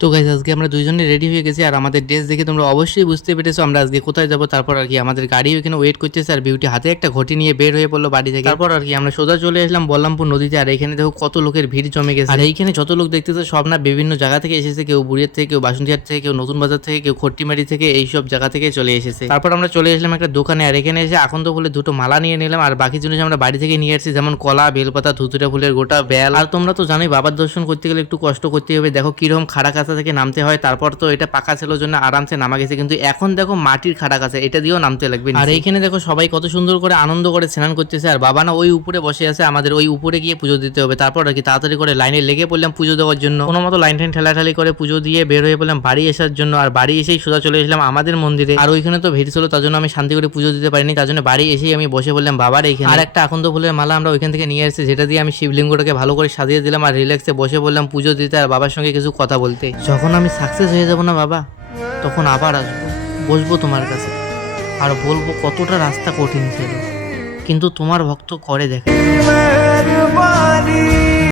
তো গাইস আজকে আমরা দুইজনে রেডি হয়ে গেছি আর আমাদের ড্রেস দেখে তোমরা অবশ্যই বুঝতে পেরেছো আমরা আজকে কোথায় যাব। তারপর আর কি আমাদের গাড়ি ওখানে ওয়েট করতেছে আর বিউটি হাতে একটা ঘটি নিয়ে বের হয়ে পড়লো বাড়ি থেকে। তারপর আর কি আমরা সোজা চলে আসলাম বল্লামপুর নদীতে। আর এখানে দেখো কত লোকের ভিড় জমে গেছে। আর এইখানে যত লোক দেখতেছে সব না বিভিন্ন জায়গা থেকে এসেছে, কেউ বুড়িয়ার থেকে, কেউ বাসুন্দিহাট থেকে, কেউ নতুন বাজার থেকে, কেউ খট্টিমারি থেকে, এইসব জায়গা থেকে চলে এসেছে। তারপর আমরা চলে আসলাম একটা দোকানে আর এখানে এসে আকন্দ ফুলের দুটো মালা নিয়ে নিলাম আর বাকি জিনিস আমরা বাড়ি থেকে নিয়ে আসছি, যেমন কলা, বেলপাতা, ধুতুরা ফুলের গোটা বেল। আর তোমরা তো জানোই বাবার দর্শন করতে গেলে একটু কষ্ট করতে হবে। দেখো কিরকম খাড়া কাছা থেকে নামতে হয়। তারপর তো এটা পাকা ছিল জন্য আরামসে নামা গেছে, কিন্তু এখন দেখো মাটির খাড়া কাছে, এটা দিয়েও নামতে লাগবে। আর এইখানে দেখো সবাই কত সুন্দর করে আনন্দ করে স্নান করতেছে আর বাবা না ওই উপরে বসে আছে, আমাদের ওই উপরে গিয়ে পুজো দিতে হবে। তারপর আর কি তাড়াতাড়ি করে লাইনে লেগে পড়লাম পুজো দেওয়ার জন্য। কোনো মতো লাইন টাইন ঠেলাঠালি করে পুজো দিয়ে বের হয়ে পড়লাম বাড়ি আসার জন্য। আর বাড়ি এসেই সোজা চলে এসলাম আমাদের মন্দিরে। আর ওইখানে তো ভিড় ছিল, তার জন্য আমি শান্তি করে পুজো দিতে পারিনি, তার জন্য বাড়ি এসেই আমি বসে বললাম বাবার এইখানে। আর একটা আকন্দ ফুলের মালা আমরা ওইখান থেকে নিয়ে এসেছি, যেটা দিয়ে আমি শিবলিঙ্গটাকে ভালো করে সাজিয়ে দিলাম আর রিল্যাক্সে বসে বললাম পুজো দিতে আর বাবার সঙ্গে কিছু কথা বলতে। যখন আমি সাকসেস হয়ে যাবো না বাবা, তখন আবার আসবো, বসবো তোমার কাছে আর বলবো কতটা রাস্তা কঠিন ছিল, কিন্তু তোমার ভক্ত করে দেখে।